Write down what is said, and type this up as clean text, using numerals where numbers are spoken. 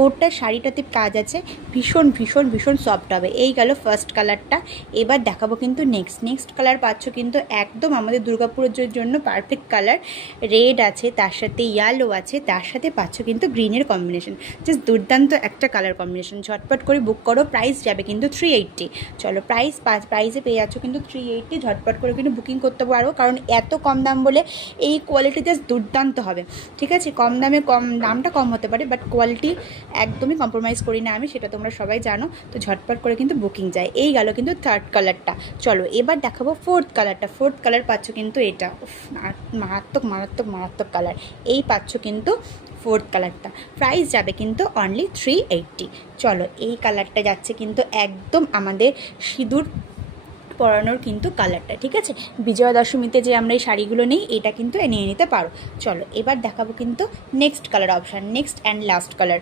গোটা শাড়িটাতে কাজ আছে, ভীষণ ভীষণ ভীষণ সফট হবে। এই গেল ফার্স্ট কালারটা। এবার দেখাবো কিন্তু নেক্সট কালার পাচ্ছ কিন্তু একদম আমাদের দুর্গাপুরের জন্য পারফেক্ট কালার। রেড আছে, তার সাথে ইয়েলো আছে, তার সাথে পাচ্ছ কিন্তু গ্রিনের কম্বিনেশন। জাস্ট দুর্দান্ত একটা কালার কম্বিনেশন। ঝটপট করে বুক করো, প্রাইস যাবে কিন্তু 380। চলো প্রাইসে পেয়ে যাচ্ছ কিন্তু 380। ঝটপট করে কিন্তু বুকিং করতে পারো, কারণ এত কম দাম বলে এই কোয়ালিটি জাস্ট দুর্দান্ত হবে। ঠিক আছে, কম দামে দামটা কম হতে পারে, বাট কোয়ালিটি একদমই কম্প্রোমাইজ করি না আমি, সেটা তোমরা সবাই জানো। তো ঝটপট করে কিন্তু বুকিং যায়। এই গেল কিন্তু থার্ড কালারটা। চলো এবার দেখাবো ফোর্থ কালারটা। ফোর্থ কালার পাচ্ছ কিন্তু এটা, মারাত্মক মারাত্মক মারাত্মক কালার। এই পাচ্ছ কিন্তু ফোর্থ কালারটা। প্রাইস যাবে কিন্তু অনলি 380। চলো এই কালারটা যাচ্ছে কিন্তু একদম আমাদের সিঁদুর পরানোর কিন্তু কালারটা। ঠিক আছে, বিজয়া দশমীতে যে আমরা এই শাড়িগুলো নিই, এটা কিন্তু নিয়ে নিতে পারো। চলো এবার দেখাবো কিন্তু next colour option, next and last colour.